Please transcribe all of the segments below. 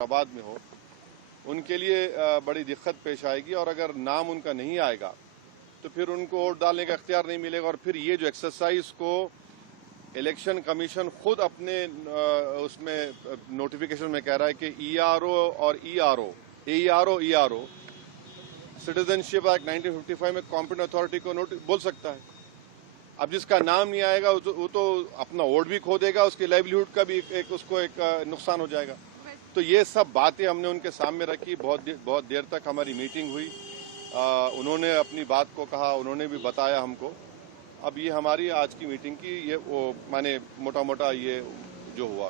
आबाद में हो, उनके लिए बड़ी दिक्कत पेश आएगी। और अगर नाम उनका नहीं आएगा तो फिर उनको वोट डालने का इख्तियार नहीं मिलेगा। और फिर ये जो एक्सरसाइज को इलेक्शन कमीशन खुद अपने उसमें नोटिफिकेशन में कह रहा है कि ईआरओ और ईआरओ सिटीजनशिप एक्ट 1955 में कॉम्पिटेंट अथॉरिटी को बोल सकता है। अब जिसका नाम नहीं आएगा वो तो अपना वोट भी खो देगा, उसकी लाइवलीहुड का भी उसको एक नुकसान हो जाएगा। तो ये सब बातें हमने उनके सामने रखी। बहुत देर तक हमारी मीटिंग हुई। उन्होंने अपनी बात को कहा, उन्होंने भी बताया हमको। अब ये हमारी आज की मीटिंग की ये वो माने मोटा मोटा ये जो हुआ।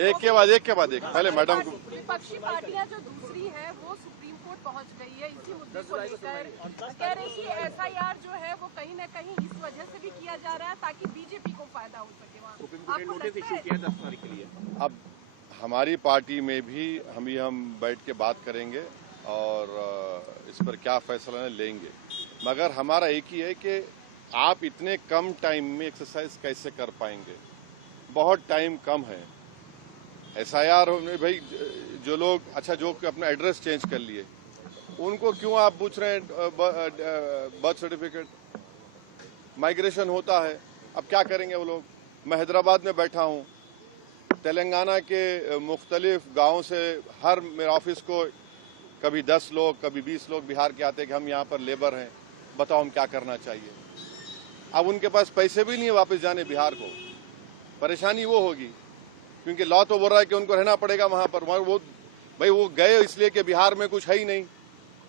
एक के बाद एक पहले मैडम को। विपक्षी पार्टियां जो दूसरी है वो सुप्रीम कोर्ट पहुंच गई है इसी मुद्दे को लेकर। कह रही कि एफआईआर जो है वो कहीं न कहीं इस वजह से भी किया जा रहा है ताकि बीजेपी को फायदा हो सके। वहाँ नोटिस इशू किया 10 तारीख के लिए। अब हमारी पार्टी में भी हम बैठ के बात करेंगे और इस पर क्या फैसला लेंगे। मगर हमारा एक ही है कि आप इतने कम टाइम में एक्सरसाइज कैसे कर पाएंगे। बहुत टाइम कम है। एसआईआर भाई जो लोग जो अपना एड्रेस चेंज कर लिए उनको क्यों आप पूछ रहे हैं बर्थ सर्टिफिकेट। माइग्रेशन होता है, अब क्या करेंगे वो लोग। मैं हैदराबाद में बैठा हूँ, तेलंगाना के मुख्तलिफ गाँव से हर मेरे ऑफिस को कभी 10 लोग कभी 20 लोग बिहार के आते हैं कि हम यहाँ पर लेबर हैं, बताओ हम क्या करना चाहिए। अब उनके पास पैसे भी नहीं है वापस जाने बिहार को। परेशानी वो होगी क्योंकि लॉ तो बोल रहा है कि उनको रहना पड़ेगा वहाँ पर। वो गए इसलिए कि बिहार में कुछ है ही नहीं,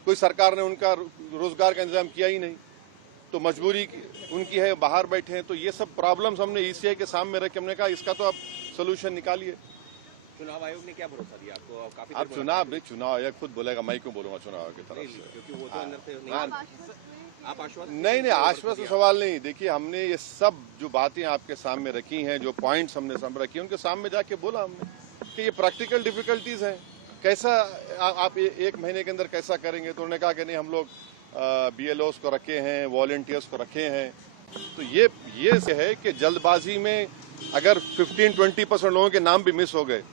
कोई सरकार ने उनका रोजगार का इंतजाम किया ही नहीं, तो मजबूरी उनकी है, बाहर बैठे हैं। तो ये सब प्रॉब्लम्स हमने ईसीआई के सामने रख के हमने कहा इसका तो आप सोल्यूशन निकालिए। चुनाव आयोग ने क्या भरोसा दिया आपको? काफी अब चुनाव आयोग खुद बोलेगा, मैं क्यों बोलूंगा चुनाव आयोग की तरफ से, क्योंकि वो तो अंदर से आप आश्वस्त नहीं आश्वस्त सवाल नहीं। देखिए हमने ये सब जो बातें आपके सामने रखी हैं, जो पॉइंट्स हमने सामने रखी हैं, उनके सामने जाके बोला हमने कि ये प्रैक्टिकल डिफिकल्टीज हैं। कैसा आप एक महीने के अंदर कैसा करेंगे। तो उन्होंने कहा कि नहीं हम लोग बीएलओस को रखे हैं, वॉलंटियर्स को रखे हैं। तो ये से है कि जल्दबाजी में अगर 15-20% लोगों के नाम भी मिस हो गए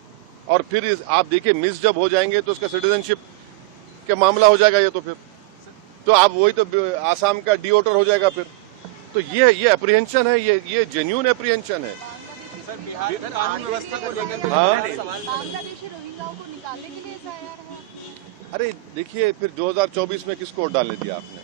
और फिर आप देखिए मिस जब हो जाएंगे तो उसका सिटीजनशिप का मामला हो जाएगा। ये तो आप वही तो आसाम का डिओटर हो जाएगा फिर। तो ये अप्रीहेंशन है, ये जेन्युइन अप्रीहेंशन है। सर बिहार कानून व्यवस्था को लेकर बांग्लादेशी रोहिंग्याओं को निकालने के लिए एसआईआर है। अरे देखिए फिर 2024 में किसको वोट डालने दिया आपने।